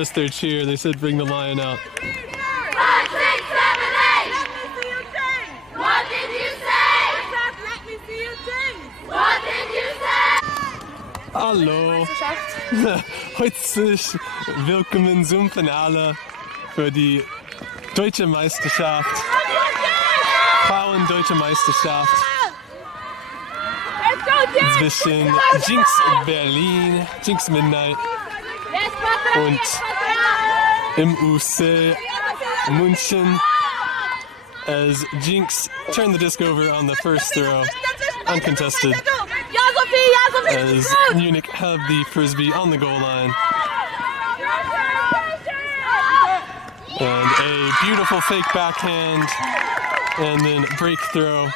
missed their cheer. They said bring the lion out. 5, 6, 7, 8! Let me see you sing! What did you say? Let me see you sing! What did you say? Hallo! Herzlich willkommen zum Finale für die Deutsche Meisterschaft. Frauen Deutsche Meisterschaft. Zwischen jinX Berlin, jinX Midnight und MUC München, as jinX turned the disc over on the first throw, uncontested, as Munich have the frisbee on the goal line. And a beautiful fake backhand, and then break throw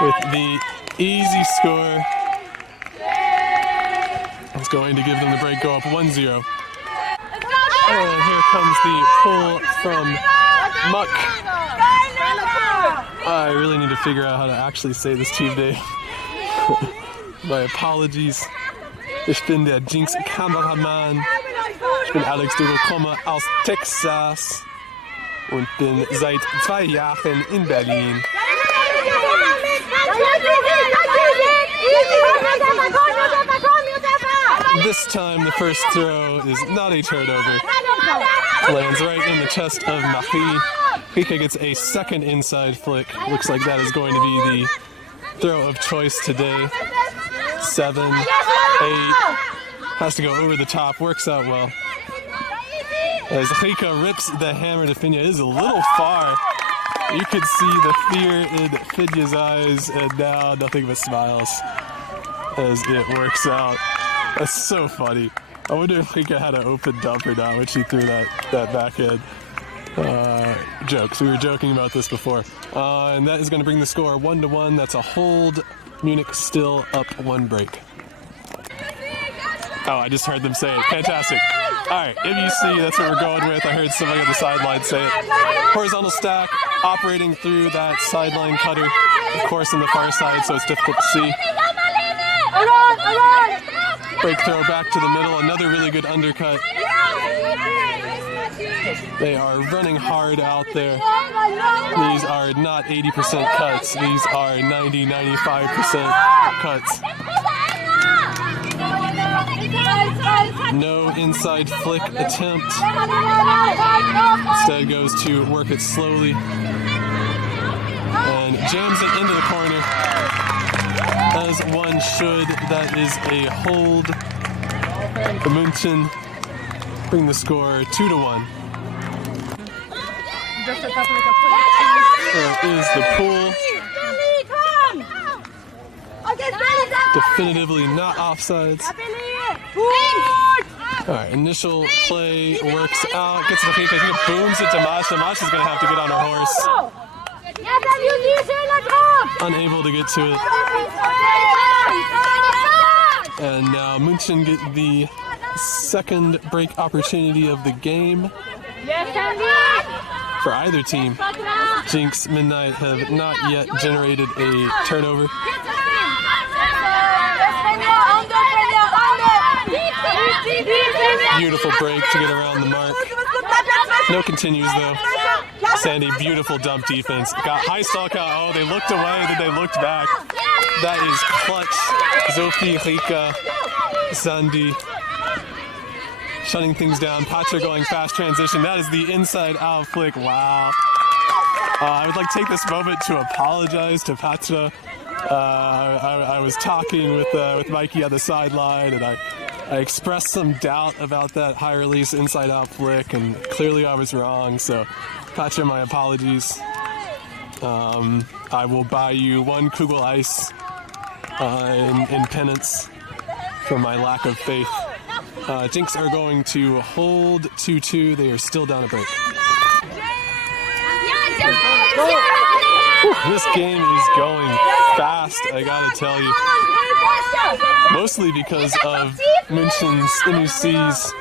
with the easy score. It's going to give them the break, go up 1-0. And here comes the pull from MUC. I really need to figure out how to actually say this team name. My apologies. Ich bin der jinX Kameramann. Ich bin Alex, komme aus Texas und bin seit 2 Jahren in Berlin. This time the first throw is not a turnover. Lands right in the chest of Marie. Rika gets a second inside flick. Looks like that is going to be the throw of choice today. 7, 8. Has to go over the top. Works out well. As Rika rips the hammer to Finya. It is a little far. You could see the fear in Finya's eyes, and now nothing but smiles as it works out. That's so funny. I wonder if Rika had an open dump or not when she threw that backhand. Jokes. We were joking about this before. And that is going to bring the score 1-1. That's a hold. Munich still up 1 break. Oh, I just heard them say it. Fantastic. All right, MUC, that's what we're going with. I heard somebody on the sideline say it. Horizontal stack, operating through that sideline cutter, of course, on the far side, so it's difficult to see. Break throw back to the middle, another really good undercut. They are running hard out there. These are not 80% cuts. These are 90-95% cuts. No inside flick attempt. Instead goes to work it slowly and jams it into the corner, as one should. That is a hold. The München bring the score 2-1. There is the pull. Definitively not offsides. Alright, initial play works out. Gets the kick. I think it booms it to Masha. Masha's going to have to get on her horse. Unable to get to it. And now München get the second break opportunity of the game. For either team, jinX Midnight have not yet generated a turnover. Beautiful break to get around the mark. No continues though. Sandy, beautiful dump defense. Got high stall count. Oh, they looked away, then they looked back. That is clutch. Sophie, Rika, Sandy shutting things down. Patra going fast transition. That is the inside out flick. Wow. I would like to take this moment to apologize to Patra. I was talking with Mikey on the sideline, and I expressed some doubt about that high release inside out flick, and clearly I was wrong. So, Patra, my apologies. I will buy you 1 Kugel Ice in penance for my lack of faith. jinX are going to hold 2-2. They are still down a break. This game is going fast, I gotta tell you. Mostly because of MUC's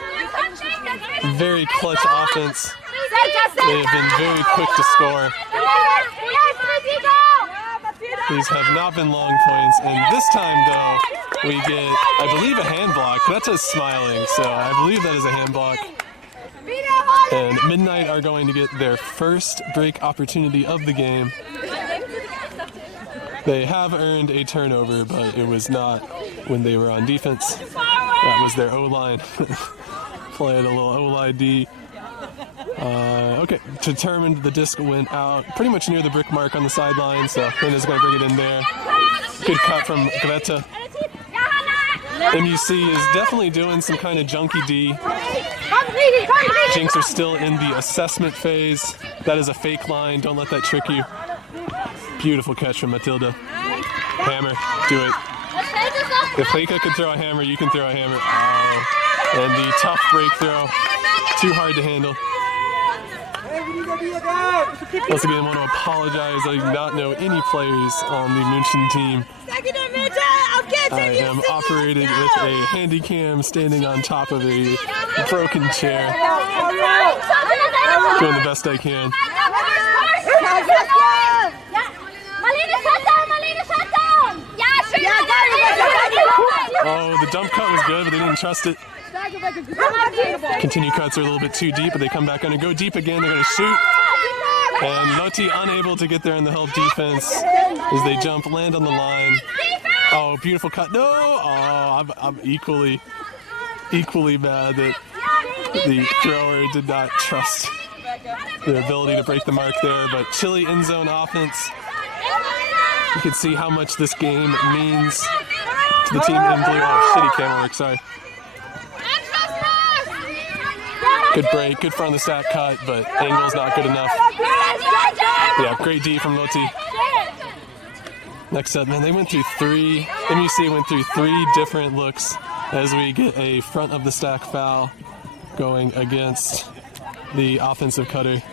very clutch offense. They have been very quick to score. These have not been long points, and this time though, we get, I believe, a hand block. That says smiling, so I believe that is a hand block. And Midnight are going to get their first break opportunity of the game. They have earned a turnover, but it was not when they were on defense. That was their O-line. Playing a little O-line D. Okay, determined the disc went out pretty much near the brick mark on the sideline, so Linda's going to bring it in there. Good cut from Greta. MUC is definitely doing some kind of junky D. Jinx are still in the assessment phase. That is a fake line, don't let that trick you. Beautiful catch from Matilda. Hammer, do it. If Heika could throw a hammer, you can throw a hammer. Oh, and the tough break throw, too hard to handle. Once again, I want to apologize. I do not know any players on the München team. I am operating with a handy cam standing on top of a broken chair. Doing the best I can. Oh, the dump cut was good, but they didn't trust it. Continue cuts are a little bit too deep, but they come back on and go deep again. They're going to shoot. And Loti unable to get there in the help defense as they jump, land on the line. Oh, beautiful cut. No! Oh, I'm equally mad that the thrower did not trust their ability to break the mark there. But chilly end zone offense. You can see how much this game means to the team in blue. Oh, shitty camera work, sorry. Good break, good front of the stack cut, but angle's not good enough. Yeah, great D from Loti. Next up, man, they went through MUC went through three different looks as we get a front of the stack foul going against the offensive cutter.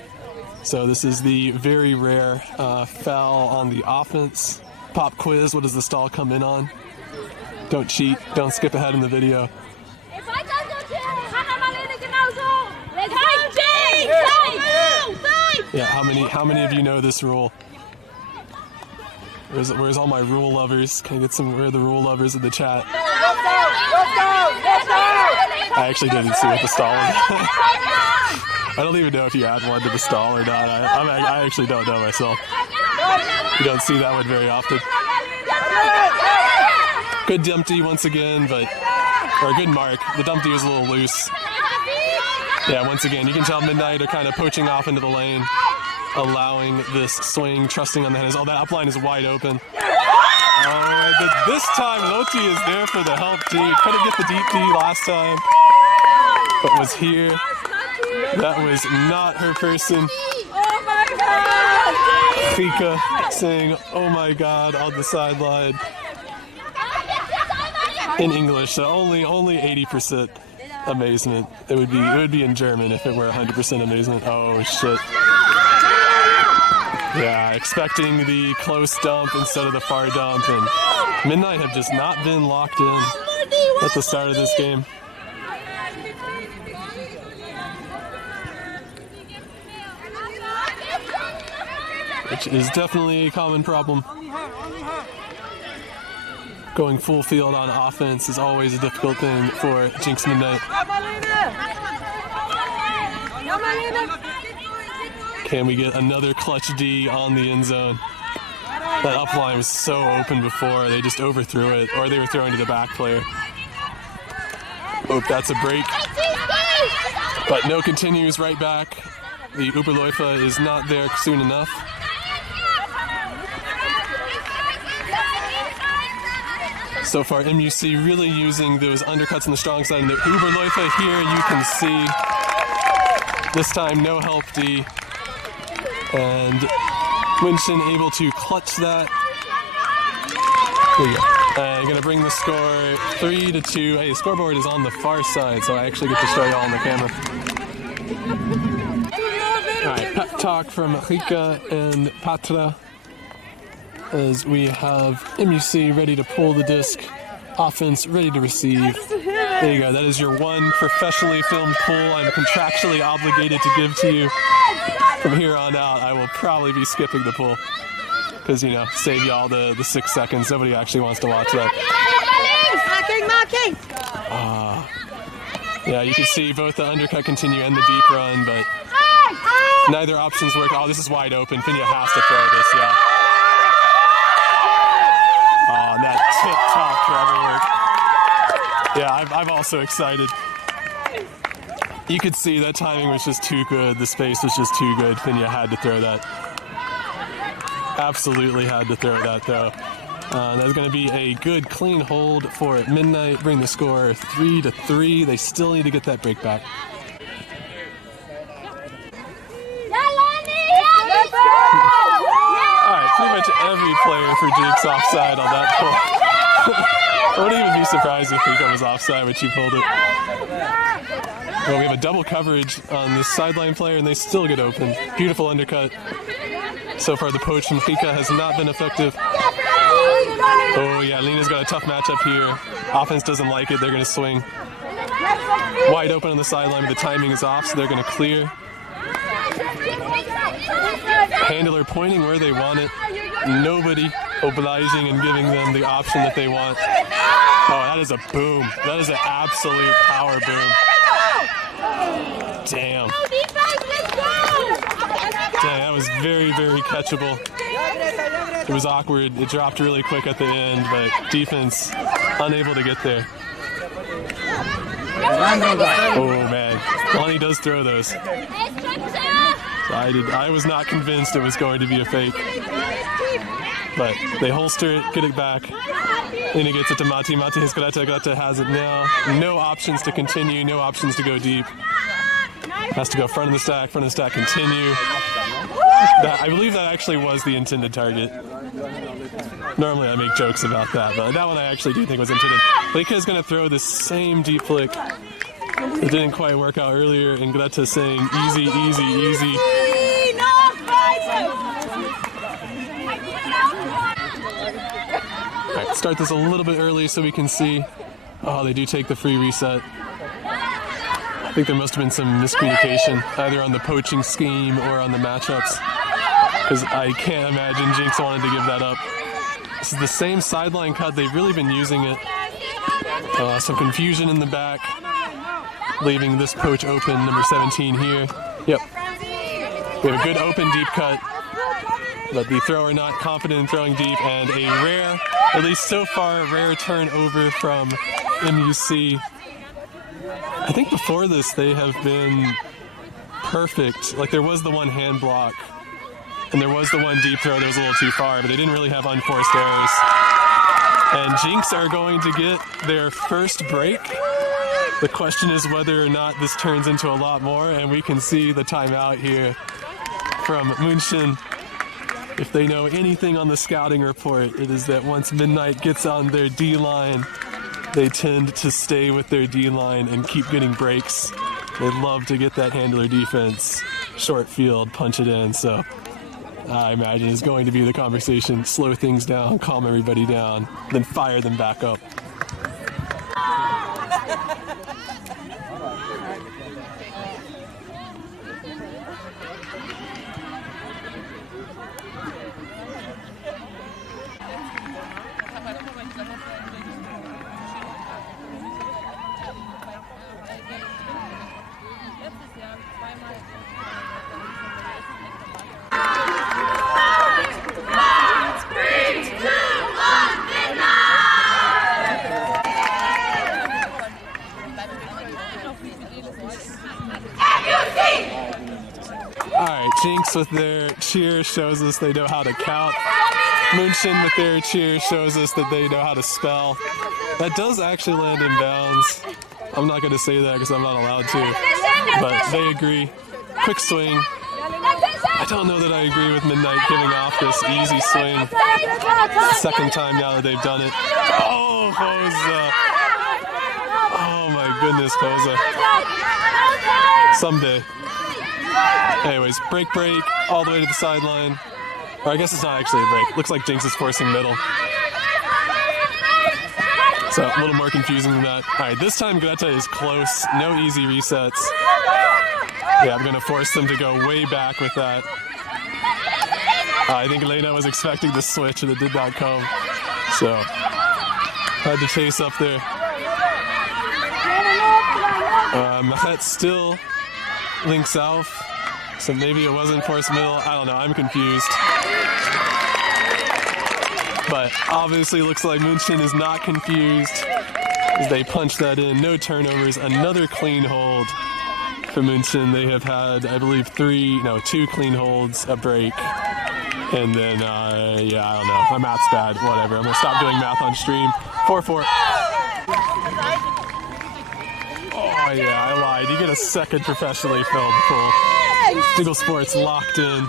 So this is the very rare foul on the offense. Pop quiz, what does the stall come in on? Don't cheat, don't skip ahead in the video. Yeah, how many of you know this rule? Where's all my rule lovers? Can I get where are the rule lovers in the chat? I actually didn't see what the stall was. I don't even know if you add one to the stall or not. I actually don't know myself. You don't see that one very often. Good dumpty once again, or a good mark. The dumpty was a little loose. Yeah, once again, you can tell Midnight are kind of poaching off into the lane, allowing this swing, trusting on the hands. Oh, that upline is wide open. Oh, but this time Loti is there for the help D. Couldn't get the deep D last time, but was here. That was not her person. Oh my God! Fika saying, "Oh my God," on the sideline in English. So only 80%. Amazement. It would be in German if it were 100% amazement. Oh shit. Yeah, expecting the close dump instead of the far dump, and Midnight have just not been locked in at the start of this game. Which is definitely a common problem. Going full field on offense is always a difficult thing for jinX Midnight. Can we get another clutch D on the end zone? That upline was so open before, they just overthrew it, or they were throwing to the back player. Oh, that's a break. But no continues right back. The Uberläufer is not there soon enough. So far, MUC really using those undercuts on the strong side. And the Uberläufer here, you can see this time no help D. And München able to clutch that. There you go. Going to bring the score 3-2. Hey, the scoreboard is on the far side, so I actually get to show you all on the camera. All right, pep talk from Rika and Patra as we have MUC ready to pull the disc, offense ready to receive. There you go. That is your one professionally filmed pull I'm contractually obligated to give to you. From here on out, I will probably be skipping the pull because, you know, save y'all the 6 seconds. Nobody actually wants to watch that. Yeah, you can see both the undercut continue and the deep run, but neither options work. Oh, this is wide open. Finya has to throw this, yeah. Oh, and that tip top forever work. Yeah, I'm also excited. You could see that timing was just too good. The space was just too good. Finya had to throw that. Absolutely had to throw that, though. That's going to be a good, clean hold for Midnight. Bring the score 3-3. They still need to get that break back. Alright, pretty much every player for jinX offside on that pull. I wouldn't even be surprised if Rika was offside when she pulled it. Well, we have a double coverage on this sideline player, and they still get open. Beautiful undercut. So far, the poach from Rika has not been effective. Oh, yeah, Lena's got a tough matchup here. Offense doesn't like it. They're going to swing. Wide open on the sideline, but the timing is off, so they're going to clear. Handler pointing where they want it. Nobody obliging and giving them the option that they want. Oh, that is a boom. That is an absolute power boom. Damn. Damn, that was very, very catchable. It was awkward. It dropped really quick at the end, but defense unable to get there. Oh, man. Lonnie does throw those. I was not convinced it was going to be a fake. But they holster it, get it back. Lena gets it to Mati. Mati has Greta. Greta has it now. No options to continue, no options to go deep. Has to go front of the stack, continue. I believe that actually was the intended target. Normally I make jokes about that, but that one I actually do think was intended. Leica is going to throw the same deep flick. It didn't quite work out earlier, and Greta's saying easy, easy, easy. Alright, start this a little bit early so we can see. Oh, they do take the free reset. I think there must have been some miscommunication, either on the poaching scheme or on the matchups, because I can't imagine jinX wanted to give that up. This is the same sideline cut. They've really been using it. Some confusion in the back, leaving this poach open, number 17 here. Yep. We have a good open deep cut, but the thrower not confident in throwing deep, and a rare, at least so far, rare turnover from MUC. I think before this they have been perfect. Like, there was the one hand block, and there was the one deep throw that was a little too far, but they didn't really have unforced errors. And jinX are going to get their first break. The question is whether or not this turns into a lot more, and we can see the timeout here from München. If they know anything on the scouting report, it is that once Midnight gets on their D-line, they tend to stay with their D-line and keep getting breaks. They love to get that handler defense, short field, punch it in. So I imagine it's going to be the conversation: slow things down, calm everybody down, then fire them back up. jinX with their cheer shows us they know how to count. München with their cheer shows us that they know how to spell. That does actually land in bounds. I'm not going to say that because I'm not allowed to, but they agree. Quick swing. I don't know that I agree with Midnight giving off this easy swing. Second time now that they've done it. Oh, Hosa. Oh my goodness, Hosa. Someday. Anyways, break, all the way to the sideline. Or I guess it's not actually a break. Looks like jinX is forcing middle. So a little more confusing than that. All right, this time Greta is close. No easy resets. Yeah, I'm gonna force them to go way back with that. I think Elena was expecting the switch and it did not come. So, had to chase up there. Mahet still links south, so maybe it wasn't forced middle. I don't know, I'm confused. But obviously looks like München is not confused as they punch that in. No turnovers, another clean hold for München. They have had, I believe, 2 clean holds, a break. And then, yeah, I don't know. My math's bad. Whatever. I'm going to stop doing math on stream. 4-4. Oh, yeah, I lied. You get a second professionally filmed pool. Single Sports locked in.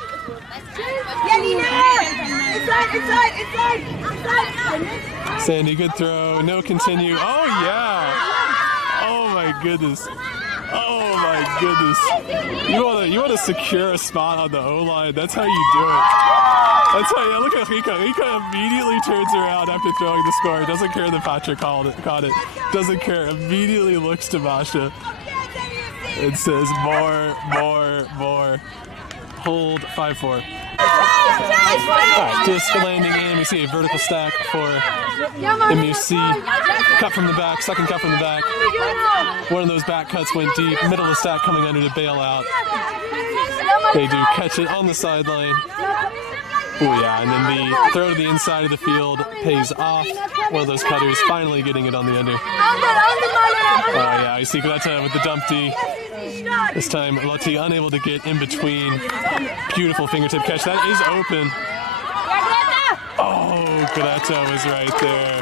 Sandy, good throw. No continue. Oh, yeah. Oh, my goodness. Oh, my goodness. You want to secure a spot on the O-line. That's how you do it. That's how, yeah, look at Rika. Rika immediately turns around after throwing the score. Doesn't care that Patrick caught it. Doesn't care. Immediately looks to Masha. It says more. Hold 5-4. Alright, disc landing in. We see a vertical stack for MUC. Cut from the back, second cut from the back. One of those back cuts went deep. Middle of the stack coming under to bail out. They do catch it on the sideline. Oh yeah, and then the throw to the inside of the field pays off. One of those cutters finally getting it on the under. Oh yeah, I see Greta with the dump D. This time Lotti unable to get in between. Beautiful fingertip catch. That is open. Oh, Greta was right there.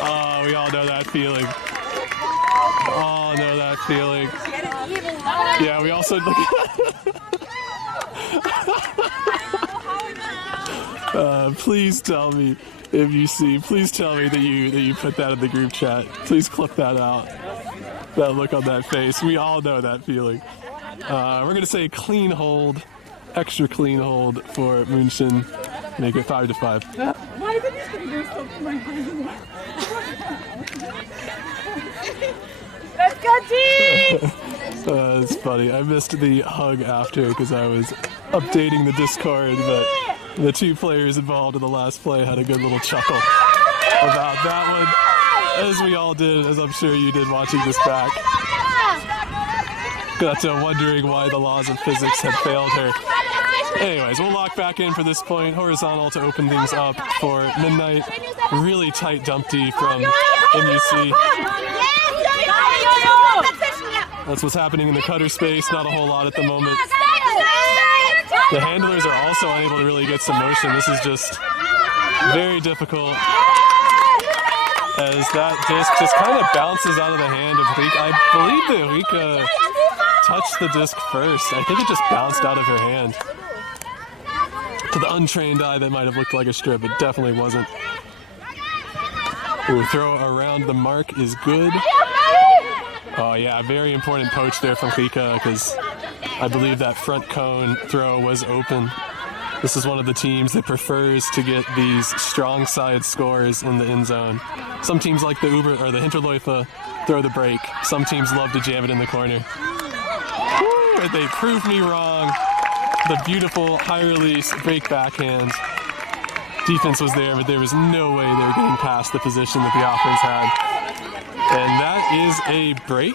Oh, we all know that feeling. All know that feeling. Yeah, we also look. Please tell me if you see. Please tell me that you put that in the group chat. Please clip that out. That look on that face. We all know that feeling. We're gonna say clean hold, extra clean hold for München. Make it 5-5. Why did you do something? Let's go, team! It's funny. I missed the hug after because I was updating the Discord, but the 2 players involved in the last play had a good little chuckle about that one, as we all did, as I'm sure you did watching this back. Got to wondering why the laws of physics had failed her. Anyways, we'll lock back in for this point. Horizontal to open things up for midnight. Really tight dump D from MUC. That's what's happening in the cutter space. Not a whole lot at the moment. The handlers are also unable to really get some motion. This is just very difficult as that disc just kind of bounces out of the hand of Rika. I believe that Rika touched the disc first. I think it just bounced out of her hand. To the untrained eye, that might have looked like a strip. It definitely wasn't. Ooh, throw around the mark is good. Oh yeah, very important poach there from Rika because I believe that front cone throw was open. This is one of the teams that prefers to get these strong side scores in the end zone. Some teams like the Hinterläufe throw the break. Some teams love to jam it in the corner. Woo, they proved me wrong. The beautiful high release break backhand. Defense was there, but there was no way they were getting past the position that the offense had. And that is a break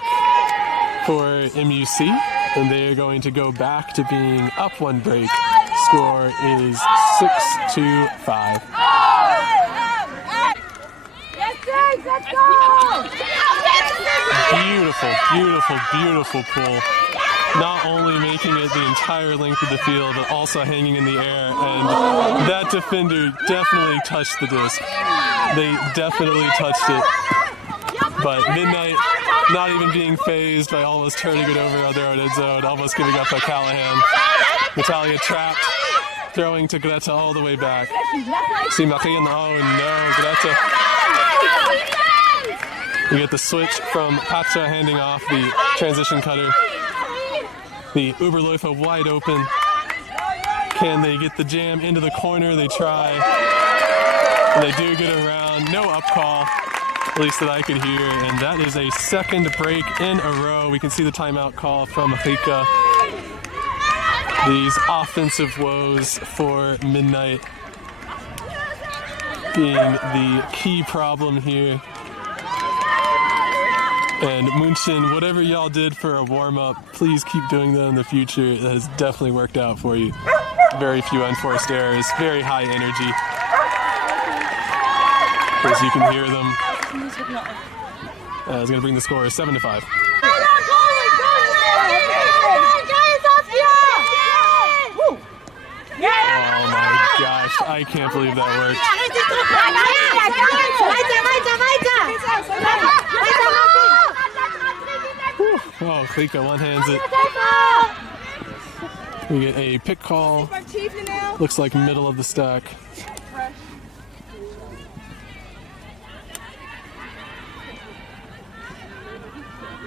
for MUC, and they are going to go back to being up 1 break. Score is 6-5. Let's go! Beautiful, beautiful, beautiful pull. Not only making it the entire length of the field, but also hanging in the air. And that defender definitely touched the disc. They definitely touched it. But Midnight not even being phased by almost turning it over on their own end zone, almost giving up by Callahan. Natalia trapped, throwing to Greta all the way back. See Marie in the, oh no, Greta. We get the switch from Patra handing off the transition cutter. The Uberläufer wide open. Can they get the jam into the corner? They try. And they do get around. No up call, at least that I could hear. And that is a second break in a row. We can see the timeout call from Rika. These offensive woes for Midnight being the key problem here. And München, whatever y'all did for a warm-up, please keep doing that in the future. It has definitely worked out for you. Very few unforced errors, very high energy. As you can hear them. It's going to bring the score 7-5. Oh my gosh, I can't believe that worked. Oh, Klika one-hands it. We get a pick call. Looks like middle of the stack.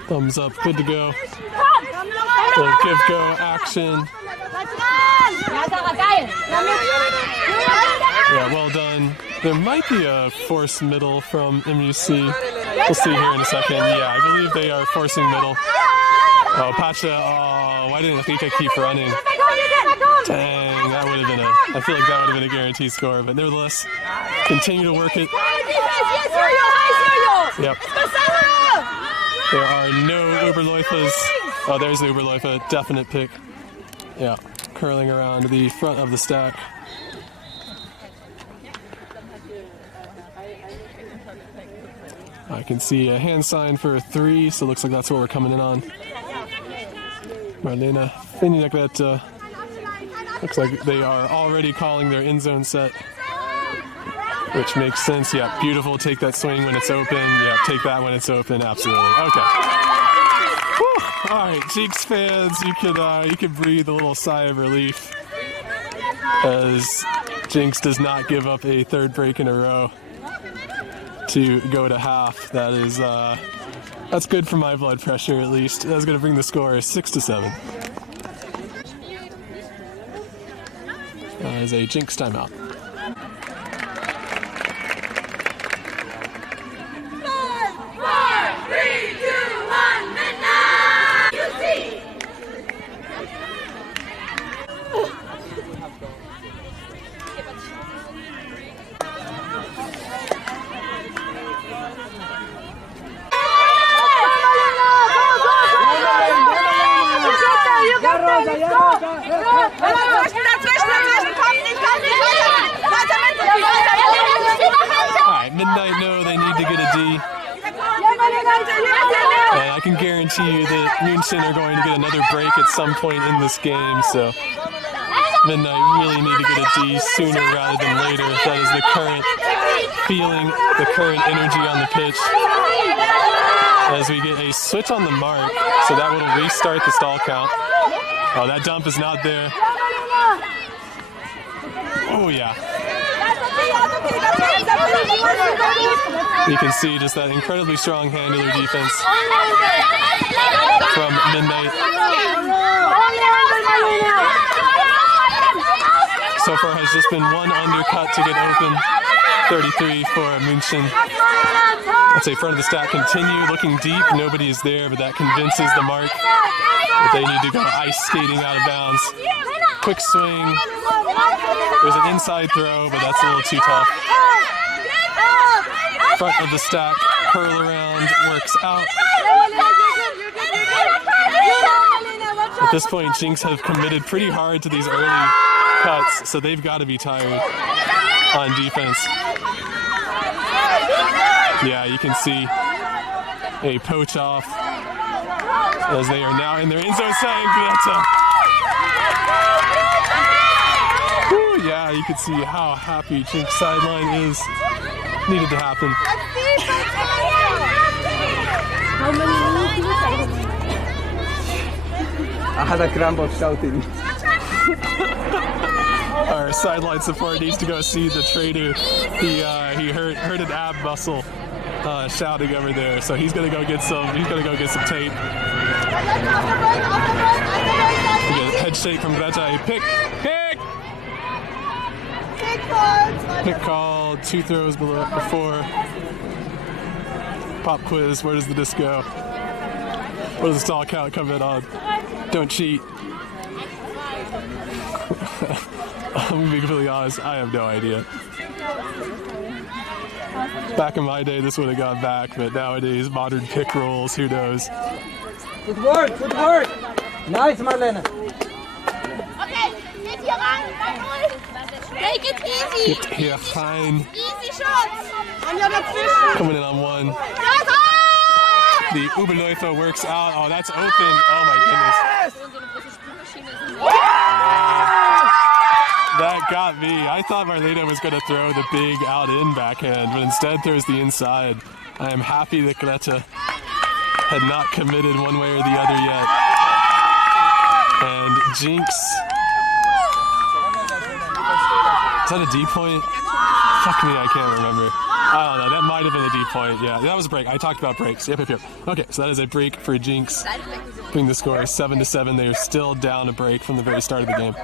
Thumbs up, good to go. Little give go action. Yeah, well done. There might be a forced middle from MUC. We'll see here in a second. Yeah, I believe they are forcing middle. Oh, Pacha, oh, why didn't Klika keep running? Dang, that would have been I feel like that would have been a guaranteed score, but nevertheless, continue to work it. Yep. There are no Uberläufers. Oh, there's the Uberläufer, definite pick. Yeah, curling around the front of the stack. I can see a hand sign for a 3, so it looks like that's what we're coming in on. Marlena Finjagret, looks like they are already calling their end zone set, which makes sense. Yeah, beautiful. Take that swing when it's open. Yeah, take that when it's open. Absolutely. Okay. Whew. All right, jinX fans, you could breathe a little sigh of relief as jinX does not give up a third break in a row to go to half. That is that's good for my blood pressure at least. That's going to bring the score 6-7. That is a jinX timeout. Alright, Midnight know they need to get a D. And I can guarantee you that München are going to get another break at some point in this game, so Midnight really need to get a D sooner rather than later. That is the current feeling, the current energy on the pitch. As we get a switch on the mark, so that will restart the stall count. Oh, that dump is not there. Oh, yeah. You can see just that incredibly strong handler defense from Midnight. So far has just been one undercut to get open. 33 for München. Let's say front of the stack continue, looking deep. Nobody is there, but that convinces the mark that they need to go ice skating out of bounds. Quick swing. It was an inside throw, but that's a little too tough. Front of the stack, curl around, works out. At this point, jinX have committed pretty hard to these early cuts, so they've got to be tired on defense. Yeah, you can see a poach off as they are now in their end zone saying Ooh, yeah, you can see how happy jinX sideline is. Needed to happen. I had a cramp of shouting. Our sideline support needs to go see the trader. He hurt an ab muscle shouting over there, so he's gonna go get some. He's gonna go get some tape. We get a head shake from Greta. Pick. Pick call. 2 throws before. Pop quiz. Where does the disc go? Where does the stall count come in on? Don't cheat. I'm gonna be completely honest, I have no idea. Back in my day, this would have gone back, but nowadays, modern pick rolls, who knows? Good work, good work. Nice, Marlene. Okay, geht hier ran. Take it easy. Get here, fine. Easy shots. Anja dazwischen. Coming in on one. Yes, oh! The Überläufer works out. Oh, that's open. Oh my goodness. That got me. I thought Marlene was going to throw the big out-in backhand, but instead throws the inside. I am happy that Greta had not committed one way or the other yet. And jinX. Is that a D point? Fuck me, I can't remember. I don't know, that might have been a D point. Yeah, that was a break. I talked about breaks. Yep. Okay, so that is a break for jinX. Bring the score 7-7. They are still down a break from the very start of the game.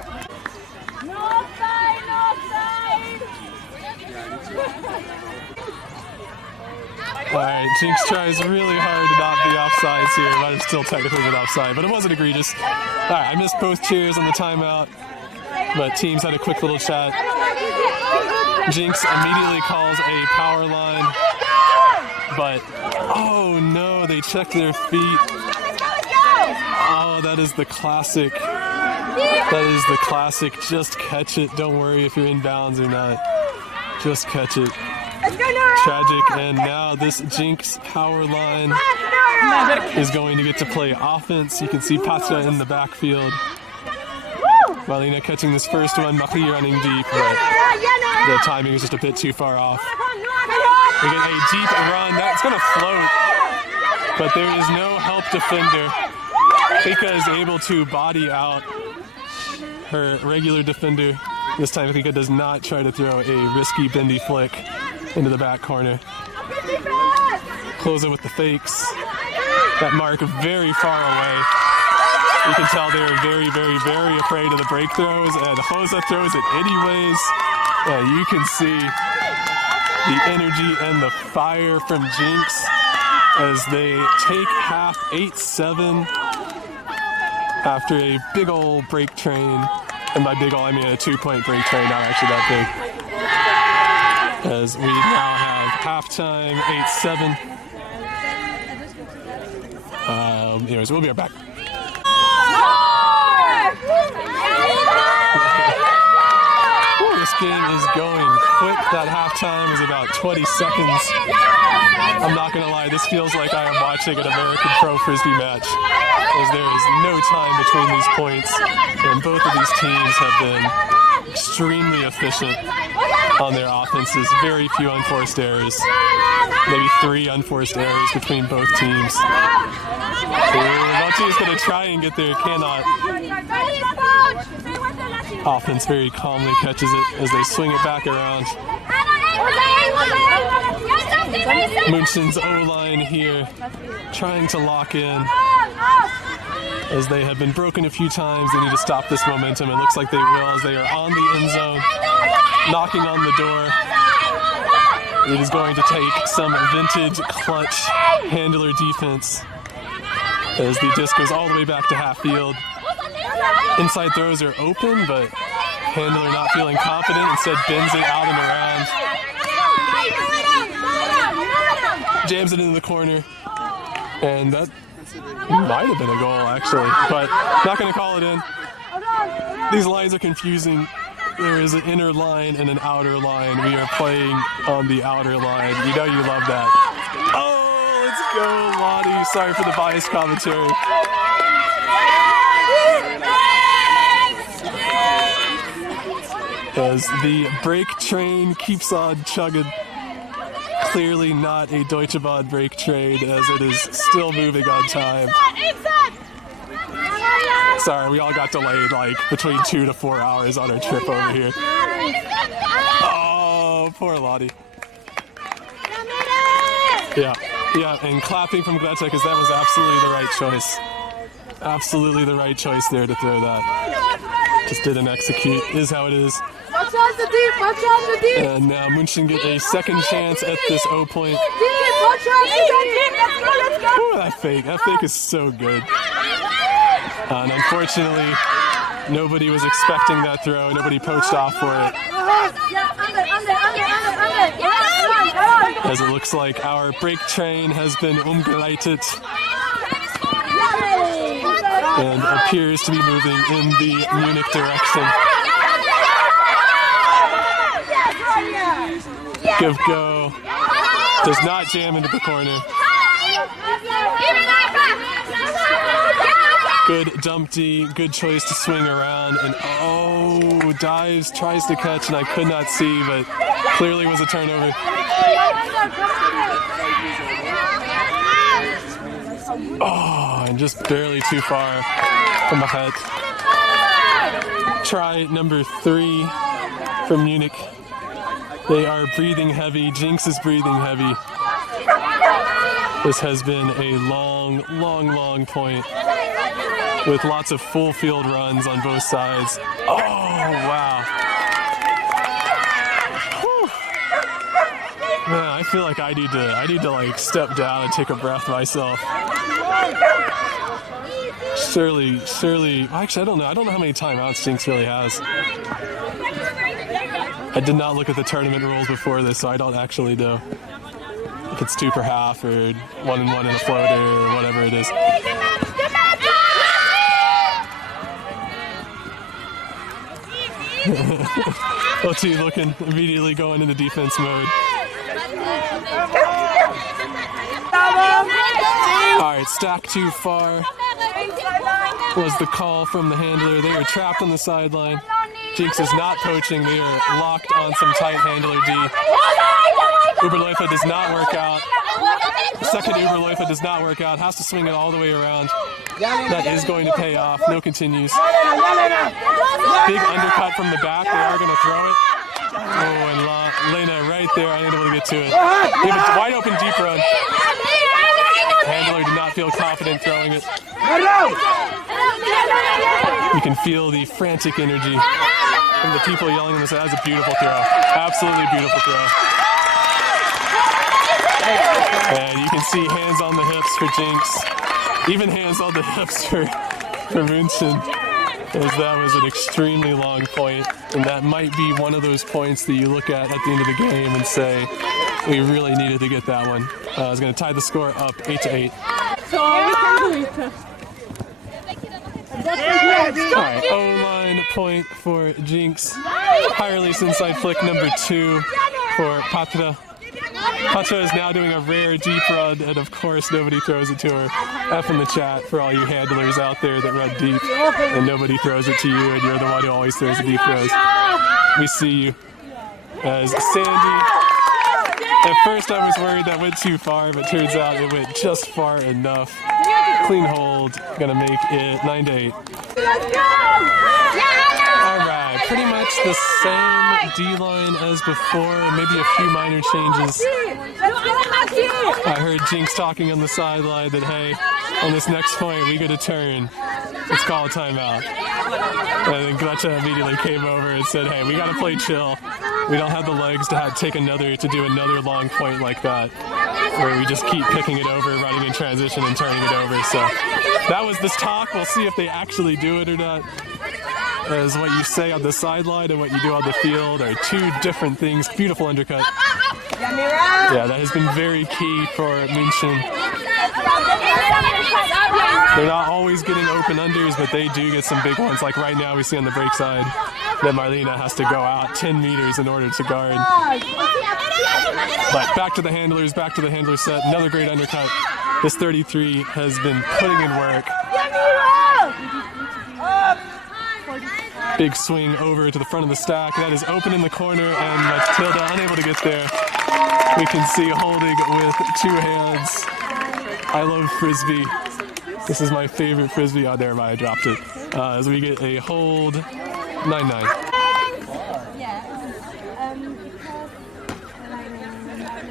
Alright, jinX tries really hard to not be offsides here. Might have still technically been offside, but it wasn't egregious. Alright, I missed both cheers on the timeout, but teams had a quick little chat. jinX immediately calls a power line, but oh no, they check their feet. Oh, that is the classic. That is the classic. Just catch it. Don't worry if you're in bounds or not. Just catch it. Tragic, and now this jinX power line is going to get to play offense. You can see Patja in the backfield. Marlene catching this first one, Marie running deep, but the timing is just a bit too far off. We get a deep run, that's going to float, but there is no help defender. Fika is able to body out her regular defender. This time Fika does not try to throw a risky bendy flick into the back corner. Close it with the fakes. That mark very far away. You can tell they're very, very, very afraid of the break throws, and Hosa throws it anyways. And you can see the energy and the fire from jinX as they take half 8-7 after a big old break train. And by big ol', I mean a 2-point break train, not actually that big. As we now have halftime, 8-7. Anyways, we'll be right back. Ooh, this game is going quick. That halftime is about 20 seconds. I'm not gonna lie, this feels like I am watching an American Pro Frisbee match, as there is no time between these points, and both of these teams have been extremely efficient on their offenses. Very few unforced errors. Maybe 3 unforced errors between both teams. Valti is going to try and get there, cannot. Offense very calmly catches it as they swing it back around. München's O-line here trying to lock in. As they have been broken a few times, they need to stop this momentum. It looks like they will as they are on the end zone, knocking on the door. It is going to take some vintage clutch handler defense as the disc goes all the way back to half field. Inside throws are open, but handler not feeling confident, instead bends it out and around. Jams it into the corner, and that might have been a goal actually, but not going to call it in. These lines are confusing. There is an inner line and an outer line. We are playing on the outer line. You know you love that. Oh, let's go, Lottie. Sorry for the biased commentary. As the break train keeps on chugging. Clearly not a Deutsche Bahn break train, as it is still moving on time. Sorry, we all got delayed like between 2 to 4 hours on our trip over here. Oh, poor Lottie. Yeah, and clapping from Greta, because that was absolutely the right choice. Absolutely the right choice there to throw that. Just didn't execute, is how it is. Watch out the deep, watch out the deep. And now München get a second chance at this O point. Watch out the deep, let's go. Ooh, that fake is so good. And unfortunately, nobody was expecting that throw. Nobody poached off for it. as it looks like our break train has been umgeleitet and appears to be moving in the Munich direction. Give go. Does not jam into the corner. Good jump D, good choice to swing around, and oh, dives, tries to catch, and I could not see, but clearly was a turnover. Oh, and just barely too far from the head. Try number 3 from Munich. They are breathing heavy. jinX is breathing heavy. This has been a long, long, long point with lots of full field runs on both sides. Oh, wow. Whew. Man, I feel like I need to like step down and take a breath myself. Surely, actually, I don't know how many timeouts jinX really has. I did not look at the tournament rules before this, so I don't actually know if it's 2 per half or 1 and 1 in a floater or whatever it is. OT looking, immediately going into defense mode. Alright, stack too far was the call from the handler. They are trapped on the sideline. jinX is not poaching. They are locked on some tight handler D. Uberläufer does not work out. The second Uberläufer does not work out. Has to swing it all the way around. That is going to pay off. No continues. Big undercut from the back. They are going to throw it. Oh, and Lena right there, unable to get to it. They have a wide open deep run. Handler did not feel confident throwing it. You can feel the frantic energy from the people yelling on this. That was a beautiful throw. Absolutely beautiful throw. And you can see hands on the hips for jinX. Even hands on the hips for München. As that was an extremely long point. And that might be one of those points that you look at the end of the game and say, we really needed to get that one. I was going to tie the score up 8-8. Alright, O-line point for jinX. High release inside flick number 2 for Patra. Patra is now doing a rare deep run, and of course nobody throws it to her. F in the chat for all you handlers out there that run deep, and nobody throws it to you, and you're the one who always throws the deep throws. We see you. As Sandy, at first I was worried that went too far, but turns out it went just far enough. Clean hold, gonna make it 9-8. Alright, pretty much the same D-line as before, maybe a few minor changes. I heard jinX talking on the sideline that, hey, on this next point we get a turn. Let's call a timeout. And then Gretchen immediately came over and said, hey, we gotta play chill. We don't have the legs to do another long point like that, where we just keep picking it over, running in transition and turning it over. So that was this talk. We'll see if they actually do it or not. As what you say on the sideline and what you do on the field are 2 different things. Beautiful undercut. Yeah, that has been very key for München. They're not always getting open unders, but they do get some big ones. Like right now we see on the break side that Marlena has to go out 10 meters in order to guard. But back to the handler set. Another great undercut. This 33 has been putting in work. Big swing over to the front of the stack. That is open in the corner, and Matilda unable to get there. We can see holding with 2 hands. I love Frisbee. This is my favorite Frisbee. Oh, there, I dropped it. As we get a hold 9-9.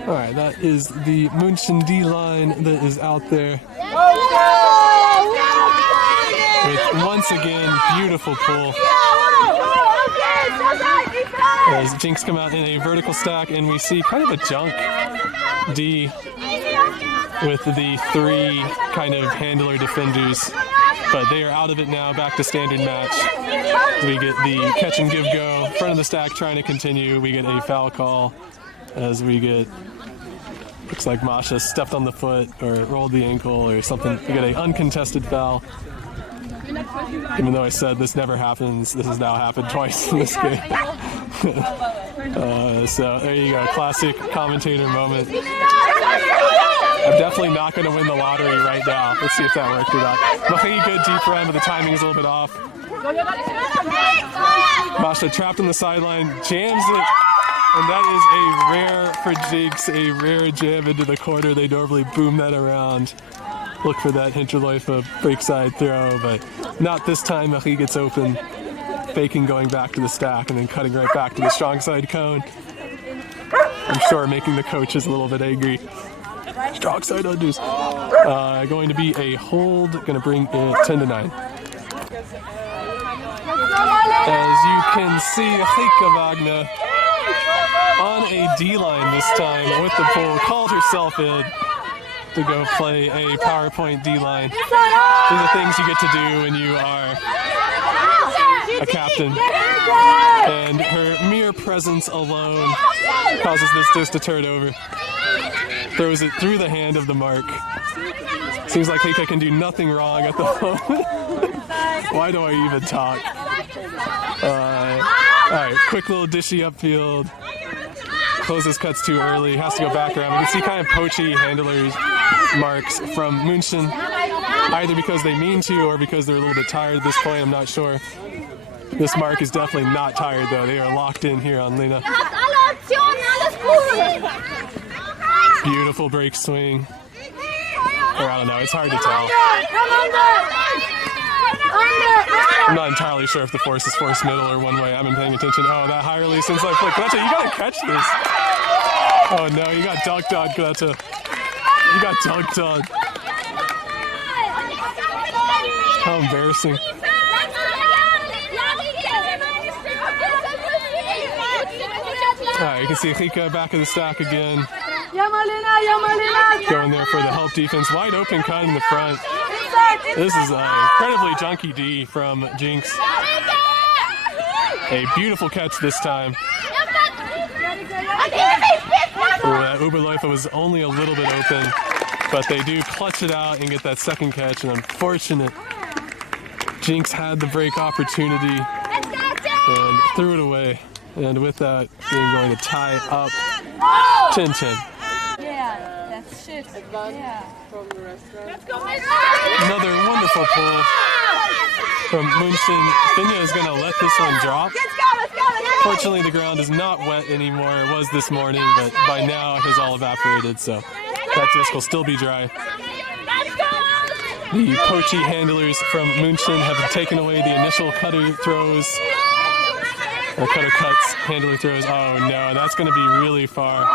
Alright, that is the München D-line that is out there. With, once again, beautiful pull. As jinX come out in a vertical stack, and we see kind of a junk D with the 3 kind of handler defenders. But they are out of it now, back to standard match. We get the catch and give go. Front of the stack trying to continue. We get a foul call as we get Looks like Masha stepped on the foot or rolled the ankle or something to get an uncontested foul. Even though I said this never happens, this has now happened twice in this game. So there you go, classic commentator moment. I'm definitely not going to win the lottery right now. Let's see if that worked or not. Mahi, good deep run, but the timing is a little bit off. Masha trapped on the sideline, jams it, and that is a rare for jinX, a rare jam into the corner. They normally boom that around. Look for that Hinterläufe break side throw, but not this time. Mahi gets open, faking going back to the stack and then cutting right back to the strong side cone. I'm sure making the coaches a little bit angry. Strong side undos. Going to be a hold, going to bring it 10-9. As you can see, Heike Wagner on a D-line this time with the pull, called herself in to go play a PowerPoint D-line. These are things you get to do when you are a captain. And her mere presence alone causes this disc to turn over. Throws it through the hand of the mark. Seems like Heike can do nothing wrong at the moment. Why do I even talk? Alright, quick little dishy upfield. Closes cuts too early, has to go back around. We can see kind of poachy handlers marks from München, either because they mean to or because they're a little bit tired at this point, I'm not sure. This mark is definitely not tired though, they are locked in here on Lena. Beautiful break swing. Or I don't know, it's hard to tell. I'm not entirely sure if the force is force middle or one way. I've been paying attention. Oh, that high release inside flick. Gretche, you gotta catch this. Oh no, you got dunked on, Gretche. You got dunked on. How embarrassing. Alright, you can see Heike back of the stack again. Going there for the help defense. Wide open cut in the front. This is an incredibly junky D from jinX. A beautiful catch this time. That Uberläufe was only a little bit open, but they do clutch it out and get that second catch. And unfortunate, jinX had the break opportunity and threw it away. And with that, they're going to tie up 10-10. Another wonderful pull from München. Finja is going to let this one drop. Fortunately, the ground is not wet anymore. It was this morning, but by now it has all evaporated, so that disc will still be dry. The poachy handlers from München have taken away the initial cutter throws. Or cutter cuts, handler throws. Oh no, that's going to be really far.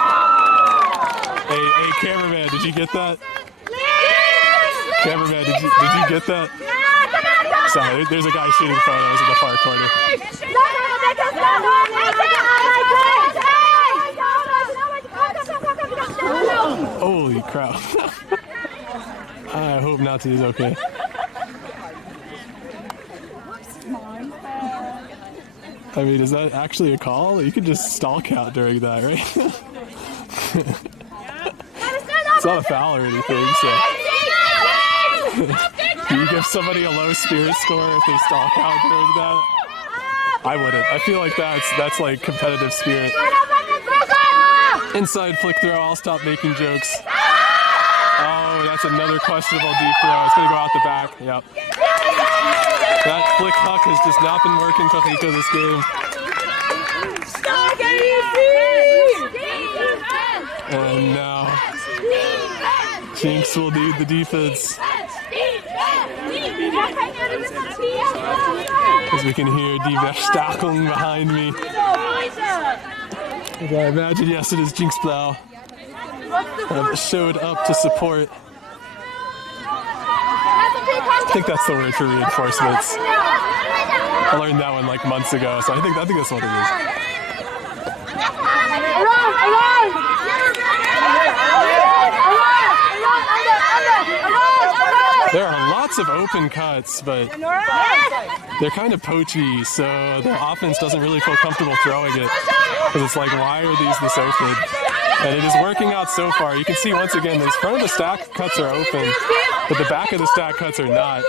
Hey, cameraman, did you get that? Cameraman, did you get that? Sorry, there's a guy shooting photos in the far corner. Holy crap. I hope Nazi is okay. I mean, is that actually a call? You could just stall count during that, right? It's not a foul or anything, so. Do you give somebody a low spirit score if they stall count during that? I wouldn't. I feel like that's like competitive spirit. Inside flick throw, I'll stop making jokes. Oh, that's another questionable deep throw. It's going to go out the back. Yep. That flick huck has just not been working for Heike this game. And now, jinX will need the defense. As we can hear Die Verstärkung behind me. And I imagine, yes, it is jinX Blau. Showed up to support. I think that's the word for reinforcements. I learned that one like months ago, so I think that's what it is. There are lots of open cuts, but they're kind of poachy, so the offense doesn't really feel comfortable throwing it. Because it's like, why are these this open? And it is working out so far. You can see once again, the front of the stack cuts are open, but the back of the stack cuts are not.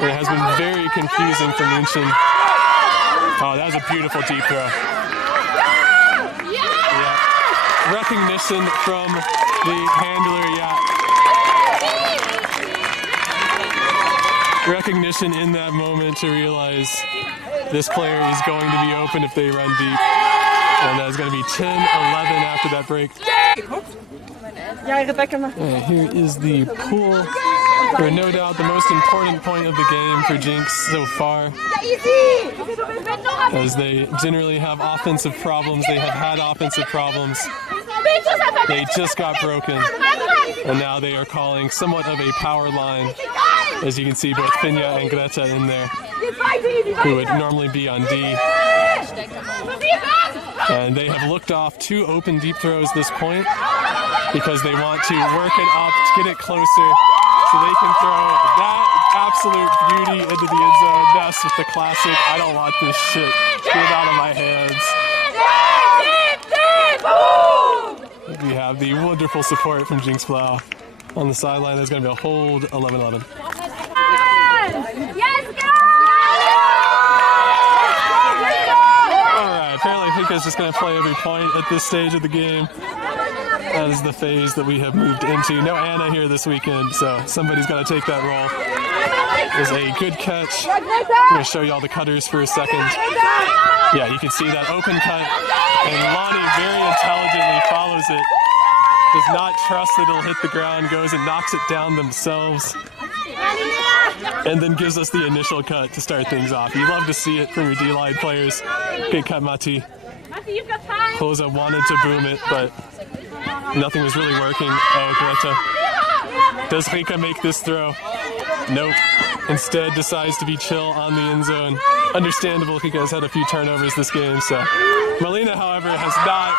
And it has been very confusing for München. Oh, that was a beautiful deep throw. Yeah. Recognition from the handler, yeah. Recognition in that moment to realize this player is going to be open if they run deep. And that is going to be 10-11 after that break. And here is the pool for no doubt the most important point of the game for jinX so far. As they generally have offensive problems, they have had offensive problems. They just got broken. And now they are calling somewhat of a power line. As you can see, both Finja and Greta in there, who would normally be on D. And they have looked off 2 open deep throws this point because they want to work it up to get it closer so they can throw that absolute beauty into the end zone. That's with the classic, I don't want this shit. Get it out of my hands. We have the wonderful support from jinX Blau. On the sideline, there's going to be a hold 11-11. Alright, apparently Hika's just going to play every point at this stage of the game. That is the phase that we have moved into. No Anna here this weekend, so somebody's got to take that role. There's a good catch. I'm going to show you all the cutters for a second. Yeah, you can see that open cut, and Lonnie very intelligently follows it. Does not trust that it'll hit the ground, goes and knocks it down themselves, and then gives us the initial cut to start things off. You love to see it from your D-line players. Good cut, Mati. Hosa wanted to boom it, but nothing was really working. Oh, Greta. Does Hika make this throw? Nope. Instead decides to be chill on the end zone. Understandable, Hika has had a few turnovers this game, so. Melina, however, has not.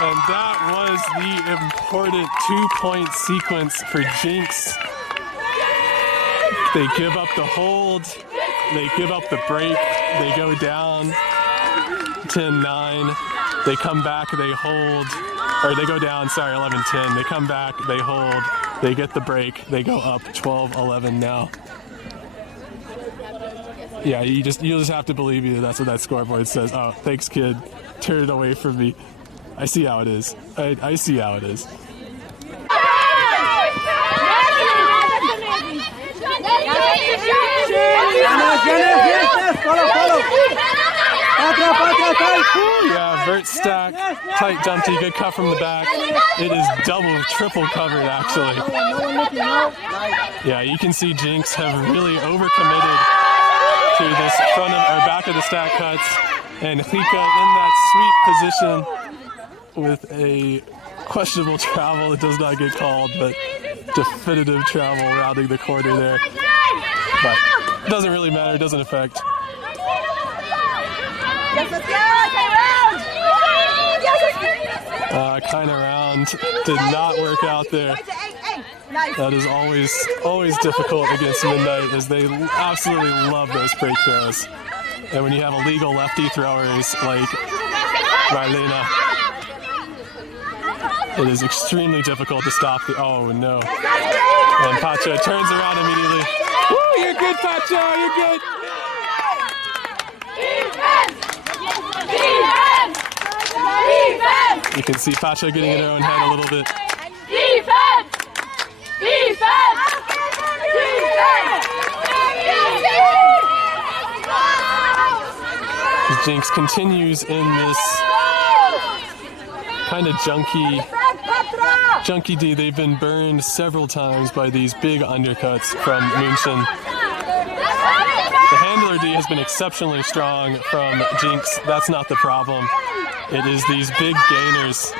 And that was the important 2-point sequence for jinX. They give up the hold, they give up the break, they go down 10-9, they come back, they hold, or they go down, 11-10, they come back, they hold, they get the break, they go up 12-11 now. Yeah, you just have to believe me that that's what that scoreboard says. Oh, thanks, kid. Turn it away from me. I see how it is. I see how it is. Yeah, vert stack, tight dumpty, good cut from the back. It is double, triple covered actually. Yeah, you can see jinX have really overcommitted to this front of or back of the stack cuts, and Hika in that sweet position with a questionable travel. It does not get called, but definitive travel rounding the corner there. But it doesn't really matter, it doesn't affect. Kind of round did not work out there. That is always difficult against Midnight, as they absolutely love those break throws. And when you have illegal lefty throwers like Marlena, it is extremely difficult to stop the, oh no. And Pacha turns around immediately. Woo, you're good, Pacha, you're good. You can see Pacha getting in her own head a little bit. jinX continues in this kind of junky D. They've been burned several times by these big undercuts from München. The handler D has been exceptionally strong from jinX. That's not the problem. It is these big gainers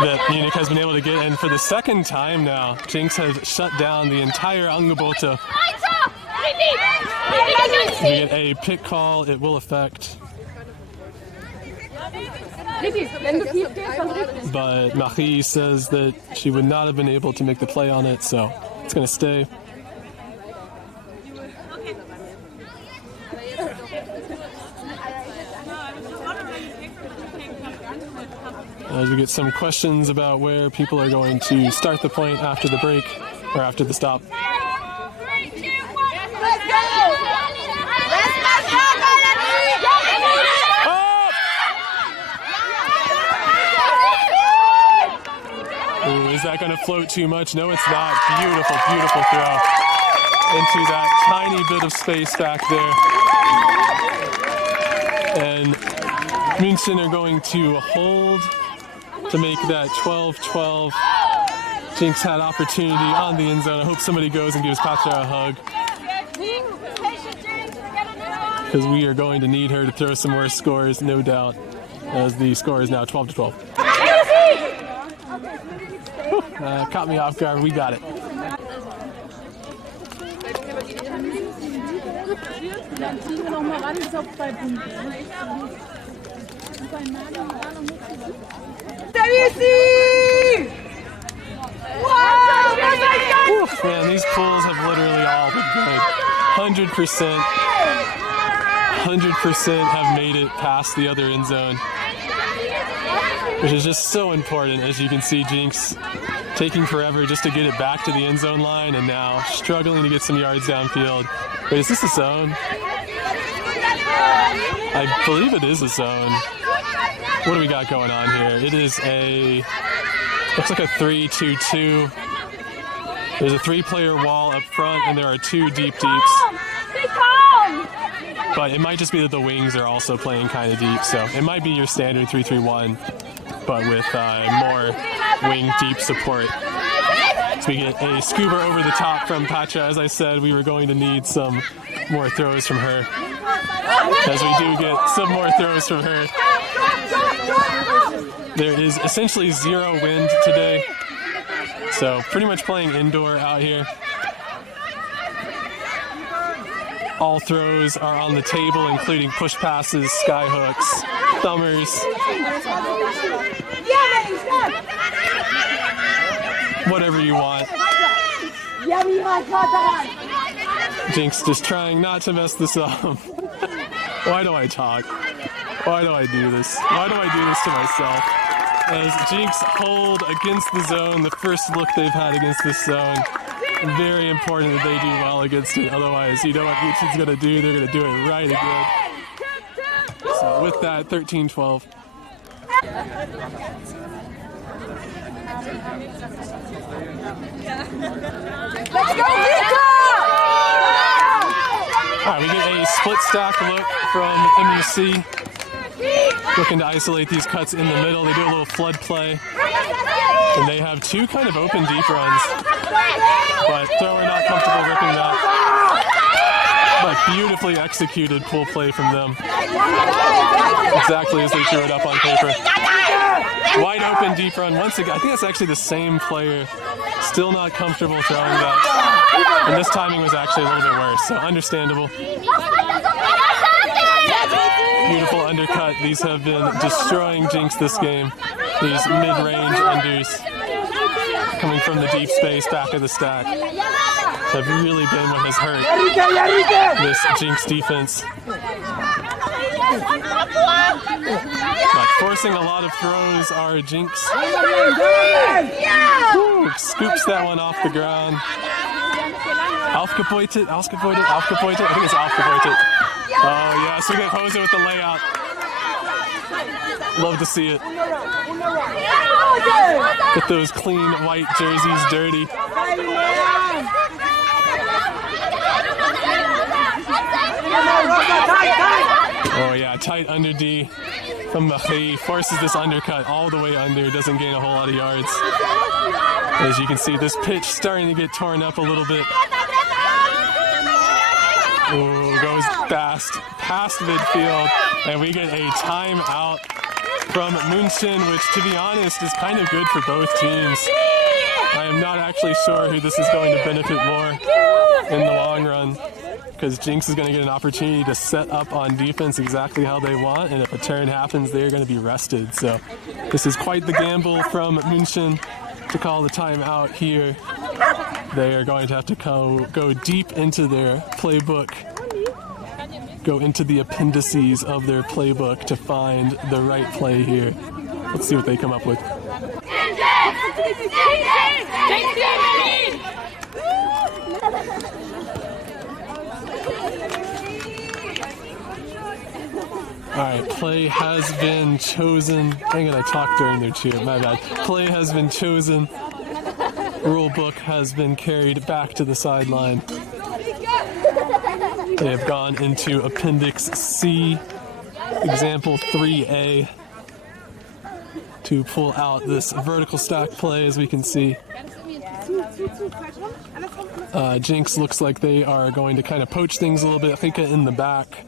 that Munich has been able to get. And for the second time now, jinX has shut down the entire Angebot. We get a pick call. It will affect. But Marie says that she would not have been able to make the play on it, so it's going to stay. As we get some questions about where people are going to start the point after the break or after the stop. Ooh, is that going to float too much? No, it's not. Beautiful, beautiful throw into that tiny bit of space back there. And München are going to hold to make that 12-12. jinX had opportunity on the end zone. I hope somebody goes and gives Katja a hug, because we are going to need her to throw some more scores, no doubt, as the score is now 12-12. Caught me off guard. We got it. Oof, man, these pulls have literally all been good. 100% have made it past the other end zone, which is just so important. As you can see, jinX taking forever just to get it back to the end zone line, and now struggling to get some yards downfield. Wait, is this a zone? I believe it is a zone. What do we got going on here? It is looks like a 3-2-2. There's a 3-player wall up front, and there are 2 deep deeps. But it might just be that the wings are also playing kind of deep, so it might be your standard 3-3-1, but with more wing deep support. So we get a scuba over the top from Katja. As I said, we were going to need some more throws from her, as we do get some more throws from her. There is essentially 0 wind today, so pretty much playing indoor out here. All throws are on the table, including push passes, sky hooks, thumbers. Whatever you want. jinX just trying not to mess this up. Why do I talk? Why do I do this? Why do I do this to myself? As jinX hold against the zone, the first look they've had against this zone. Very important that they do well against it. Otherwise, you know what München is going to do. They're going to do it right again. So with that, 13-12. All right, we get a split stack look from MUC. Looking to isolate these cuts in the middle. They do a little flood play. And they have 2 kind of open deep runs. But thrower not comfortable ripping that. But beautifully executed pull play from them. Exactly as they drew it up on paper. Wide open deep run once again. I think that's actually the same player. Still not comfortable throwing that. And this timing was actually a little bit worse, so understandable. Beautiful undercut. These have been destroying jinX this game. These mid-range unders coming from the deep space back of the stack have really been what has hurt this jinX defense. But forcing a lot of throws are jinX. Woo, scoops that one off the ground. Aufgebeutet. I think it's aufgebeutet. Oh yeah, so we get Jose with the layout. Love to see it. Get those clean white jerseys dirty. Oh yeah, tight under D from MUC. Forces this undercut all the way under. Doesn't gain a whole lot of yards. As you can see, this pitch starting to get torn up a little bit. Ooh, goes past midfield, and we get a timeout from München, which, to be honest, is kind of good for both teams. I am not actually sure who this is going to benefit more in the long run, because jinX is going to get an opportunity to set up on defense exactly how they want, and if a turn happens, they're going to be rested. So this is quite the gamble from München to call the timeout here. They are going to have to go deep into their playbook, go into the appendices of their playbook to find the right play here. Let's see what they come up with. Alright, play has been chosen. Dang it, I talked during their cheer, my bad. Play has been chosen. Rule book has been carried back to the sideline. They have gone into Appendix C, Example 3A, to pull out this vertical stack play, as we can see. jinX looks like they are going to kind of poach things a little bit. Hika in the back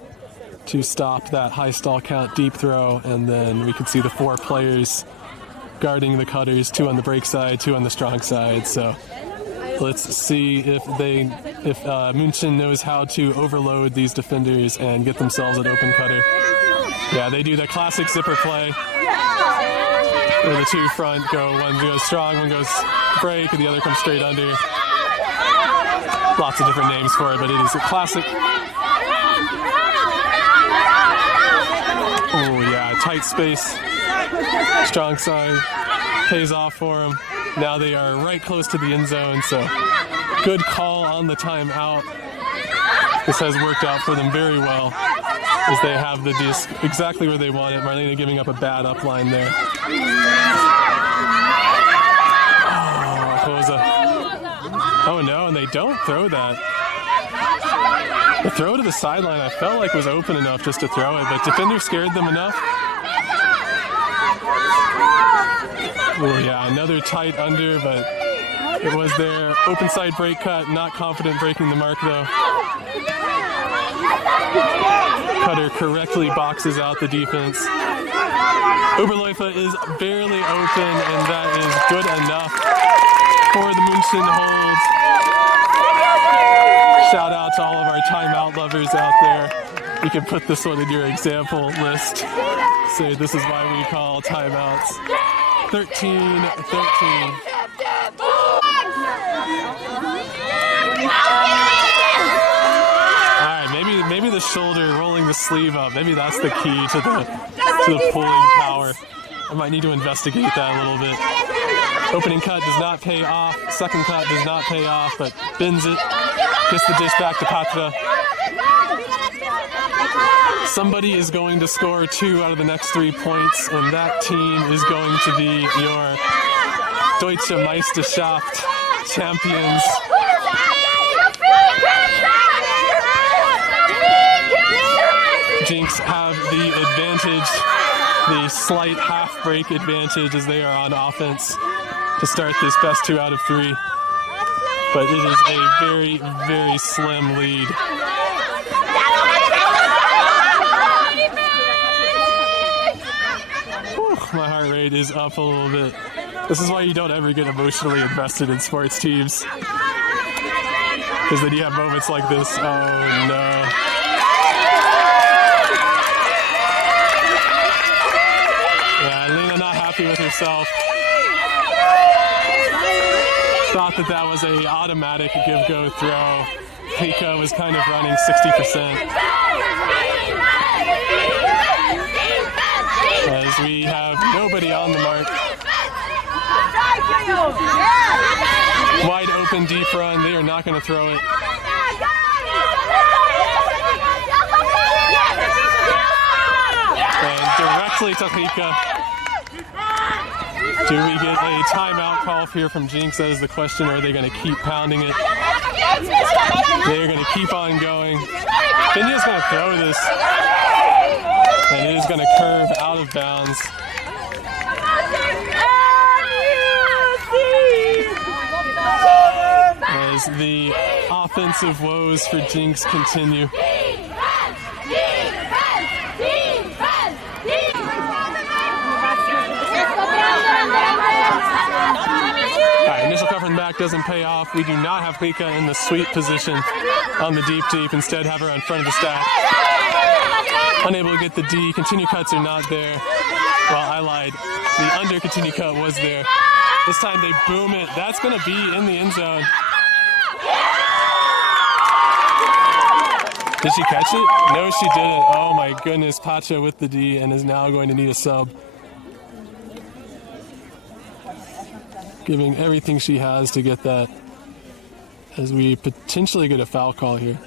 to stop that high stall count deep throw, and then we can see the 4 players guarding the cutters, 2 on the break side, 2 on the strong side. So let's see if München knows how to overload these defenders and get themselves an open cutter. Yeah, they do the classic zipper play where the 2 front go, one goes strong, one goes break, and the other comes straight under. Lots of different names for it, but it is a classic. Oh yeah, tight space, strong side, pays off for them. Now they are right close to the end zone, so good call on the timeout. This has worked out for them very well, as they have the disc exactly where they want it. Marlena giving up a bad upline there. Oh, Koza. Oh no, and they don't throw that. The throw to the sideline I felt like was open enough just to throw it, but defender scared them enough. Oh yeah, another tight under, but it was their open side break cut. Not confident breaking the mark though. Cutter correctly boxes out the defense. Oberläufer is barely open, and that is good enough for the München hold. Shout out to all of our timeout lovers out there. You can put this one in your example list. Say this is why we call timeouts. 13-13. Alright, maybe the shoulder, rolling the sleeve up, maybe that's the key to the pulling power. I might need to investigate that a little bit. Opening cut does not pay off, second cut does not pay off, but bends it, gets the dish back to Patra. Somebody is going to score 2 out of the next 3 points, and that team is going to be your Deutsche Meisterschaft champions. jinX have the advantage, the slight half break advantage, as they are on offense to start this best 2 out of 3. But it is a very, very slim lead. Whew, my heart rate is up a little bit. This is why you don't ever get emotionally invested in sports teams. Because then you have moments like this. Oh no. Yeah, Lena not happy with herself. Thought that was a automatic give-go throw. Hika was kind of running 60%. As we have nobody on the mark. Wide open deep run, they are not going to throw it. And directly to Hika. Do we get a timeout call here from jinX? That is the question. Or are they going to keep pounding it? They are going to keep on going. India's going to throw this. And it is going to curve out of bounds. As the offensive woes for jinX continue. Alright, initial cover in the back doesn't pay off. We do not have Hika in the sweep position on the deep. Instead, have her in front of the stack. Unable to get the D. Continue cuts are not there. Well, I lied. The under continue cut was there. This time they boom it. That's going to be in the end zone. Did she catch it? No, she didn't. Oh my goodness. Pacha with the D and is now going to need a sub. giving everything she has to get that, as we potentially get a foul call here.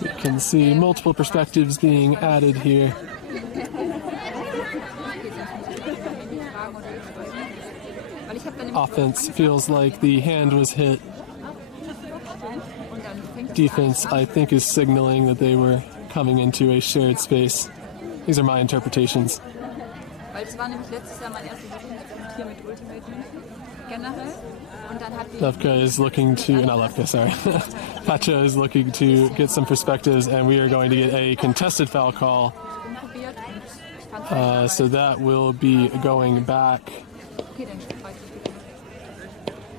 You can see multiple perspectives being added here. Offense feels like the hand was hit. Defense, I think, is signaling that they were coming into a shared space. These are my interpretations. Lefka is looking to, not Lefka, sorry. Pacha is looking to get some perspectives, and we are going to get a contested foul call. So that will be going back.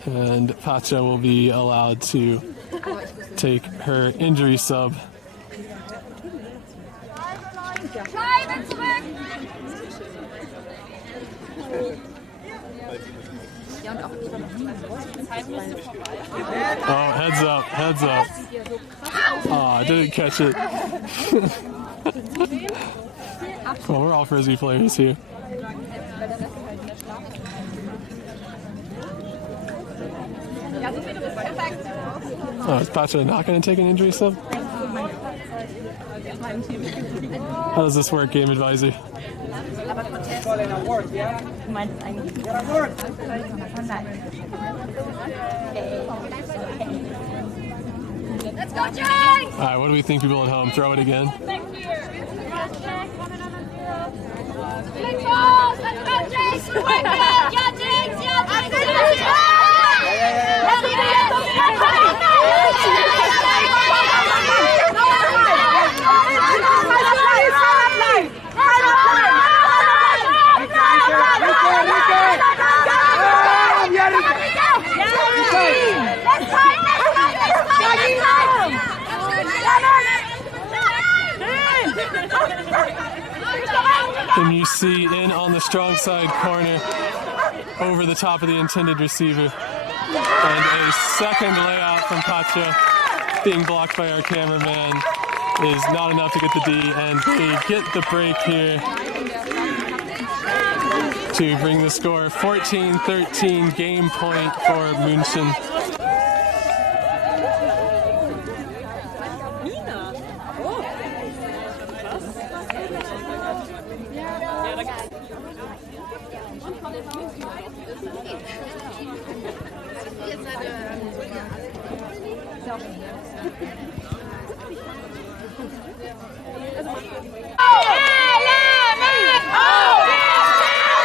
And Pacha will be allowed to take her injury sub. Oh, heads up, heads up. Ah, didn't catch it. Well, we're all Frisbee players here. Oh, is Pacha not going to take an injury sub? How does this work, game advisor? Let's go, jinX! All right, what do we think, people at home? Throw it again. Big balls! Let's go, jinX! Quick, yeah, jinX! Yeah, jinX! MUC in on the strong side corner over the top of the intended receiver. And a second layout from Pacha being blocked by our cameraman is not enough to get the D, and they get the break here to bring the score 14-13, game point for München.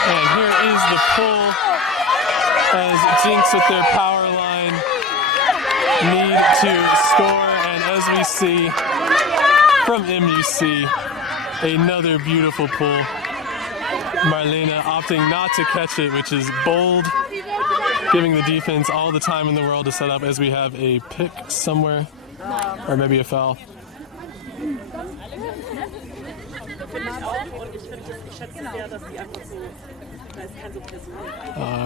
And here is the pull as jinX with their power line need to score, and as we see from MUC, another beautiful pull. Marlena opting not to catch it, which is bold, giving the defense all the time in the world to set up as we have a pick somewhere, or maybe a foul.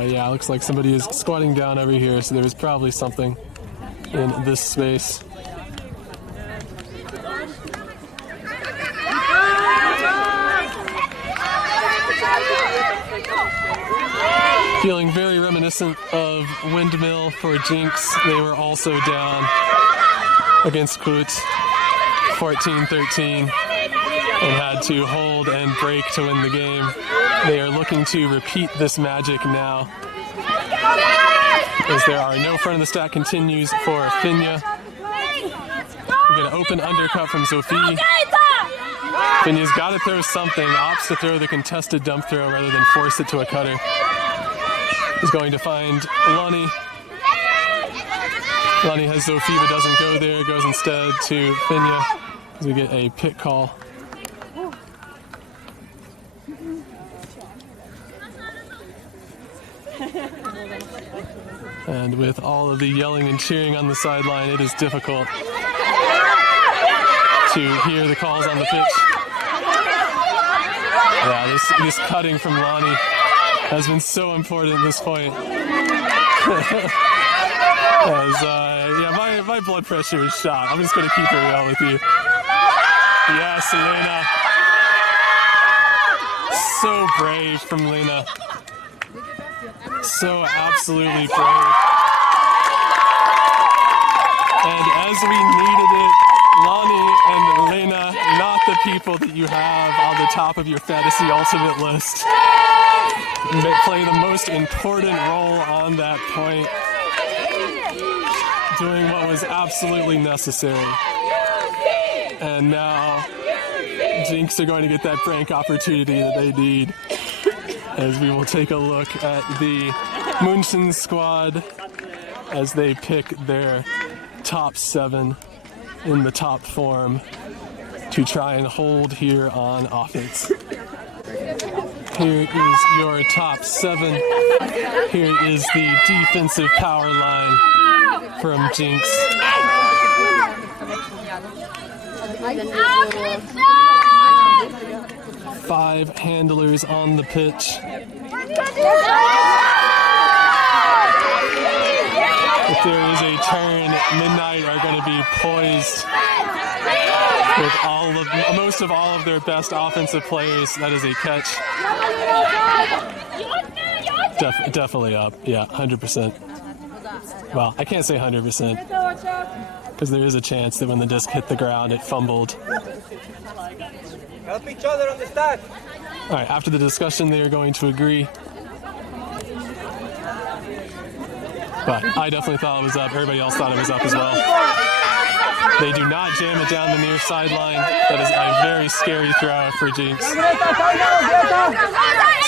Yeah, looks like somebody is squatting down over here, so there was probably something in this space. Feeling very reminiscent of Windmill for jinX. They were also down against Kut 14-13 and had to hold and break to win the game. They are looking to repeat this magic now, as there are no front of the stack continues for Finja. We get an open undercut from Sophie. Finja's got to throw something, opts to throw the contested dump throw rather than force it to a cutter. He's going to find Lonnie. Lonnie has Sophie but doesn't go there, goes instead to Finja as we get a pick call. And with all of the yelling and cheering on the sideline, it is difficult to hear the calls on the pitch. Yeah, this cutting from Lonnie has been so important at this point. As Yeah, my blood pressure is shot. I'm just gonna keep it real with you. Yes, Lena. So brave from Lena. So absolutely brave. And as we needed it, Lonnie and Lena, not the people that you have on the top of your fantasy ultimate list, play the most important role on that point, doing what was absolutely necessary. And now jinX are going to get that break opportunity that they need, as we will take a look at the München squad as they pick their top 7 in the top form to try and hold here on offense. Here is your top 7. Here is the defensive power line from jinX. 5 handlers on the pitch. If there is a turn, Midnight are going to be poised with most of all of their best offensive players. That is a catch. Definitely up. Yeah, 100%. Well, I can't say 100% because there is a chance that when the disc hit the ground, it fumbled. Help each other on the stack. All right, after the discussion, they are going to agree. But I definitely thought it was up. Everybody else thought it was up as well. They do not jam it down the near sideline. That is a very scary throw for jinX.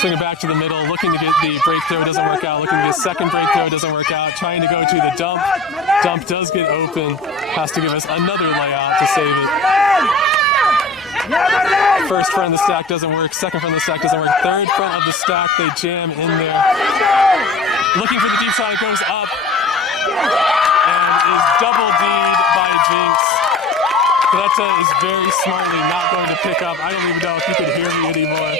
Swing it back to the middle, looking to get the break throw, doesn't work out. Looking to get second break throw, doesn't work out. Trying to go to the dump. Dump does get open. Has to give us another layout to save it. First front of the stack doesn't work. Second front of the stack doesn't work. Third front of the stack, they jam in there. Looking for the deep shot, it goes up. And is double D'd by jinX. Greta is very smartly not going to pick up. I don't even know if you can hear me anymore.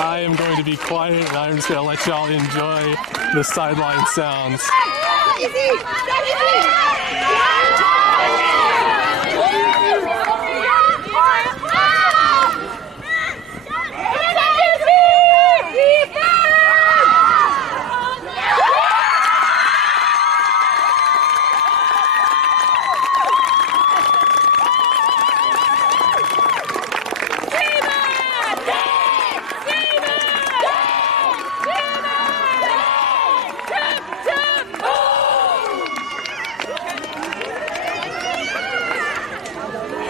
I am going to be quiet and I'm just going to let y'all enjoy the sideline sounds.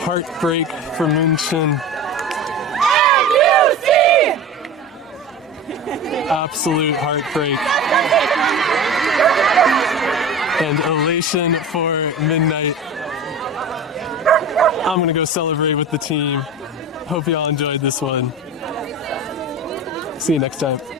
Heartbreak for München. MUC! Absolute heartbreak. And elation for Midnight. I'm gonna go celebrate with the team. Hope y'all enjoyed this one. See you next time.